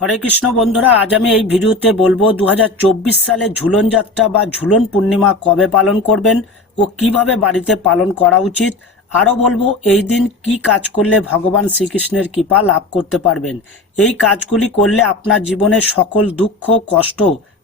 হরে কৃষ্ণ বন্ধুরা, আজ আমি এই ভিডিওতে বলবো 2024 সালে ঝুলন যাত্রা বা ঝুলন পূর্ণিমা কবে পালন করবেন ও কিভাবে বাড়িতে পালন করা উচিত। আরও বলবো এই দিন কি কাজ করলে ভগবান শ্রীকৃষ্ণের কৃপা লাভ করতে পারবেন। এই কাজগুলি করলে আপনার জীবনের সকল দুঃখ কষ্ট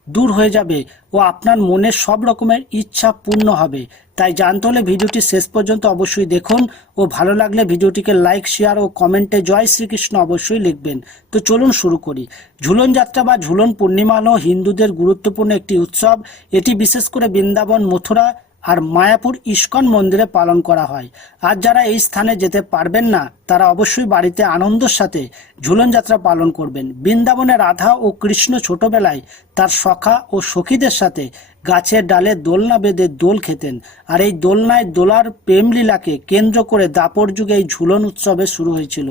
দূর হয়ে যাবে ও আপনার মনের সব রকমের ইচ্ছা পূর্ণ হবে। তাই জানতে হলে ভিডিওটি শেষ পর্যন্ত অবশ্যই দেখুন ও ভালো লাগলে ভিডিওটিকে লাইক শেয়ার ও কমেন্টে জয় শ্রীকৃষ্ণ অবশ্যই লিখবেন। তো চলুন শুরু করি। ঝুলন যাত্রা বা ঝুলন পূর্ণিমা হল হিন্দুদের গুরুত্বপূর্ণ একটি উৎসব। এটি বিশেষ করে বৃন্দাবন, মথুরা আর মায়াপুর ইস্কন মন্দিরে পালন করা হয়। আর যারা এই স্থানে যেতে পারবেন না তারা অবশ্যই বাড়িতে আনন্দের সাথে ঝুলন যাত্রা পালন করবেন। বৃন্দাবনে রাধা ও কৃষ্ণ ছোটবেলায় তার সখা ও সখীদের সাথে গাছের ডালে দোলনা বেঁধে দোল খেতেন। আর এই দোলনায় দোলার প্রেমলীলাকে কেন্দ্র করে দাপর যুগে এই ঝুলন উৎসবে শুরু হয়েছিল।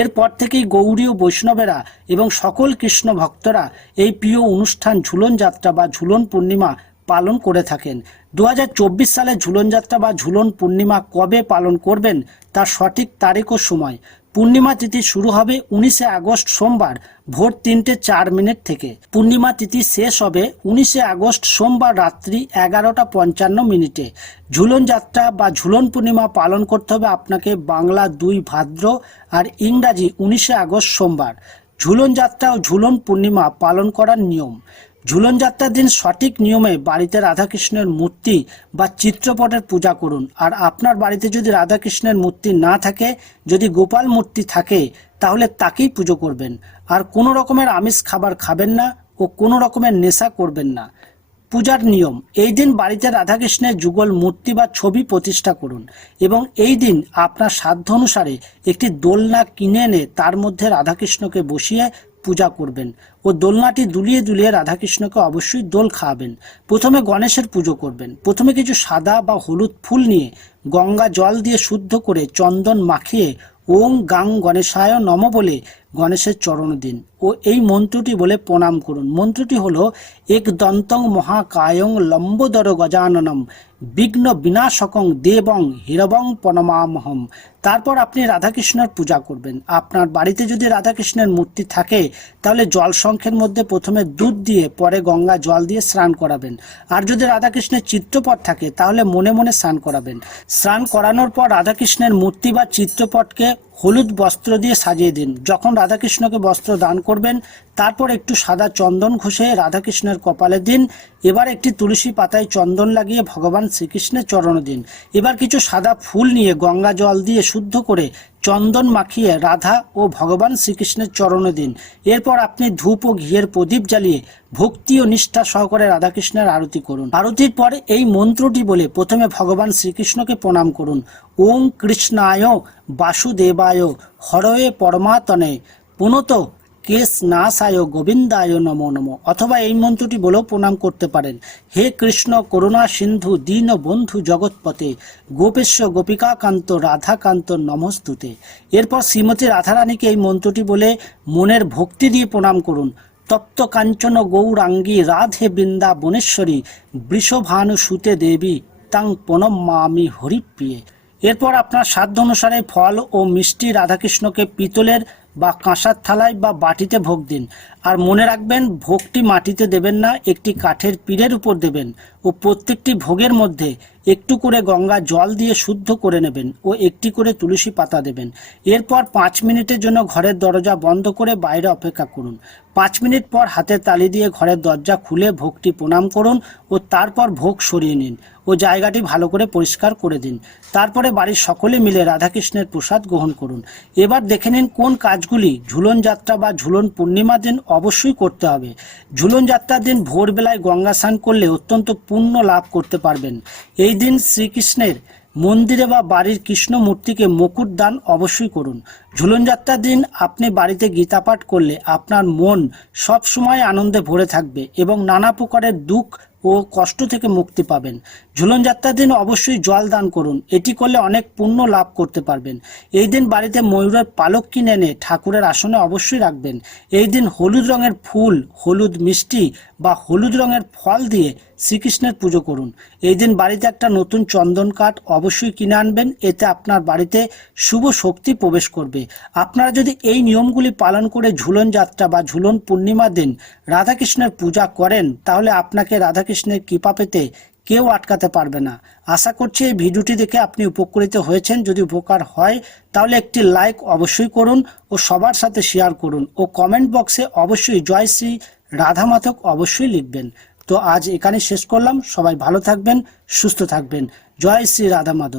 এরপর থেকেই গৌড়ী ও বৈষ্ণবেরা এবং সকল কৃষ্ণ ভক্তরা এই প্রিয় অনুষ্ঠান ঝুলন যাত্রা বা ঝুলন পূর্ণিমা পালন করে থাকেন। 2024 সালে ঝুলন যাত্রা বা ঝুলন পূর্ণিমা কবে পালন করবেন তার সঠিক তারিখ ও সময়। পূর্ণিমা তিথি শুরু হবে 19 আগস্ট সোমবার ভোর 3:04 থেকে। পূর্ণিমা তিথি শেষ হবে 19 আগস্ট সোমবার রাত্রি 11:55। ঝুলন যাত্রা বা ঝুলন পূর্ণিমা পালন করতে হবে আপনাকে বাংলা 2 ভাদ্র আর ইংরাজি 19 আগস্ট সোমবার। ঝুলন যাত্রা ও ঝুলন পূর্ণিমা পালন করার নিয়ম। ঝুলন যাত্রার দিন সঠিক নিয়মে বাড়িতে রাধাকৃষ্ণের মূর্তি বা চিত্রপটের পূজা করুন। আর আপনার বাড়িতে যদি রাধাকৃষ্ণের মূর্তি না থাকে, যদি গোপাল মূর্তি থাকে, তাহলে তাকেই পুজো করবেন। আর কোনো রকমের আমিষ খাবার খাবেন না ও কোনো রকমের নেশা করবেন না। পূজার নিয়ম: এই দিন বাড়িতে রাধাকৃষ্ণের যুগল মূর্তি বা ছবি প্রতিষ্ঠা করুন এবং এই দিন আপনার সাধ্য অনুসারে একটি দোলনা কিনে এনে তার মধ্যে রাধাকৃষ্ণকে বসিয়ে পূজা করবেন ও দোলনাটি দুলিয়ে দুলিয়ে রাধাকৃষ্ণকে অবশ্যই দোল খাওয়াবেন। প্রথমে গণেশের পুজো করবেন। প্রথমে কিছু সাদা বা হলুদ ফুল নিয়ে গঙ্গা জল দিয়ে শুদ্ধ করে চন্দন মাখিয়ে ওং গাং গণেশায় নম বলে গণেশের চরণ দিন ও এই মন্ত্রটি বলে প্রণাম করুন। মন্ত্রটি হলো এক দন্তং মহাকায়ং লম্বোদর গজাননম বিঘ্ন বিনাশকং দেবং হিরবং প্রণমামহম। তারপর আপনি রাধাকৃষ্ণের পূজা করবেন। আপনার বাড়িতে যদি রাধাকৃষ্ণের মূর্তি থাকে তাহলে জল শঙ্খের মধ্যে প্রথমে দুধ দিয়ে পরে গঙ্গা জল দিয়ে স্নান করাবেন। আর যদি রাধাকৃষ্ণের চিত্রপট থাকে তাহলে মনে মনে স্নান করাবেন। স্নান করানোর পর রাধাকৃষ্ণের মূর্তি বা চিত্রপটকে হলুদ বস্ত্র দিয়ে সাজিয়ে দিন। যখন রাধাকৃষ্ণকে বস্ত্র দান করবেন তারপর একটু সাদা চন্দন ঘষে রাধাকৃষ্ণের কপালে দিন। এবার একটি তুলসী পাতায় চন্দন লাগিয়ে ভগবান শ্রীকৃষ্ণের চরণে দিন। এবার কিছু সাদা ফুল নিয়ে গঙ্গা জল দিয়ে শুদ্ধ করে চন্দন মাখিয়ে রাধা ও ভগবান শ্রীকৃষ্ণের চরণে দিন। এরপর আপনি ধূপ ও ঘিয়ের প্রদীপ জ্বালিয়ে ভক্তি ও নিষ্ঠা সহকারে রাধাকৃষ্ণের আরতি করুন। আরতির পরে এই মন্ত্রটি বলে প্রথমে ভগবান শ্রীকৃষ্ণকে প্রণাম করুন। ওং কৃষ্ণায় বাসুদেবায় হরয়ে পরমাত্মনে পুনত কেশ নাশায় গোবিন্দায় নমো নমো। অথবা এই মন্ত্রটি বলেও প্রণাম করতে পারেন। হে কৃষ্ণ করুণা সিন্ধু দীন বন্ধু জগৎপতে গোপেশ্ব গোপিকাকান্ত রাধাকান্ত নমস্তুতে। এরপর শ্রীমতী রাধারানীকে এই মন্ত্রটি বলে মনের ভক্তি দিয়ে প্রণাম করুন। তপ্ত কাঞ্চন গৌরাঙ্গী রাধে বৃন্দাবনেশ্বরী বৃষভানু সুতে দেবী তাং প্রণমামি হরিপ্রিয়ে। এরপর আপনার সাধ্য অনুসারে ফল ও মিষ্টি রাধাকৃষ্ণকে পিতলের বা কাঁসার থালায় বা বাটিতে ভোগ দিন। আর মনে রাখবেন ভোগটি মাটিতে দেবেন না, একটি কাঠের পিঁড়ের উপর দেবেন ও প্রত্যেকটি ভোগের মধ্যে একটু করে গঙ্গা জল দিয়ে শুদ্ধ করে নেবেন ও একটি করে তুলসী পাতা দেবেন। এরপর 5 মিনিটের জন্য ঘরের দরজা বন্ধ করে বাইরে অপেক্ষা করুন। 5 মিনিট পর হাতে তালি দিয়ে ঘরের দরজা খুলে ভোগটি প্রণাম করুন ও তারপর ভোগ সরিয়ে নিন ও জায়গাটি ভালো করে পরিষ্কার করে দিন। তারপরে বাড়ির সকলে মিলে রাধাকৃষ্ণের প্রসাদ গ্রহণ করুন। এবার দেখে নিন কোন কাজগুলি ঝুলন যাত্রা বা ঝুলন পূর্ণিমা দিন অবশ্যই করতে হবে। ঝুলন যাত্রার দিন ভোরবেলায় গঙ্গা স্নান করলে অত্যন্ত পুণ্য লাভ করতে পারবেন। এই দিন শ্রীকৃষ্ণের মন্দিরে বা বাড়ির কৃষ্ণ মূর্তিকে মুকুট দান অবশ্যই করুন। ঝুলন যাত্রার দিন আপনি বাড়িতে গীতা পাঠ করলে আপনার মন সব সময় আনন্দে ভরে থাকবে এবং নানা প্রকারের দুঃখ ও কষ্ট থেকে মুক্তি পাবেন। ঝুলন যাত্রার দিন অবশ্যই জল দান করুন। এটি করলে অনেক পুণ্য লাভ করতে পারবেন। এই দিন বাড়িতে ময়ূরের পালক কিনে এনে ঠাকুরের আসনে অবশ্যই রাখবেন। এই দিন হলুদ রঙের ফুল, হলুদ মিষ্টি বা হলুদ রঙের ফল দিয়ে শ্রীকৃষ্ণের পুজো করুন। এই দিন বাড়িতে একটা নতুন চন্দন কাঠ অবশ্যই কিনে আনবেন, এতে আপনার বাড়িতে শুভ শক্তি প্রবেশ করবে। আপনারা যদি এই নিয়মগুলি পালন করে ঝুলন যাত্রা বা ঝুলন পূর্ণিমার দিন রাধাকৃষ্ণের পূজা করেন, তাহলে আপনাকে রাধাকৃষ্ণের কৃপা পেতে কেউ আটকাতে পারবে না। আশা করছি এই ভিডিওটি দেখে আপনি উপকৃত হয়েছেন। যদি উপকার হয় তাহলে একটি লাইক অবশ্যই করুন ও সবার সাথে শেয়ার করুন ও কমেন্ট বক্সে অবশ্যই জয় শ্রী রাধা মাধব অবশ্যই লিখবেন। তো আজ এখানে শেষ করলাম। সবাই ভালো থাকবেন, সুস্থ থাকবেন। জয় শ্রী রাধা মাধব।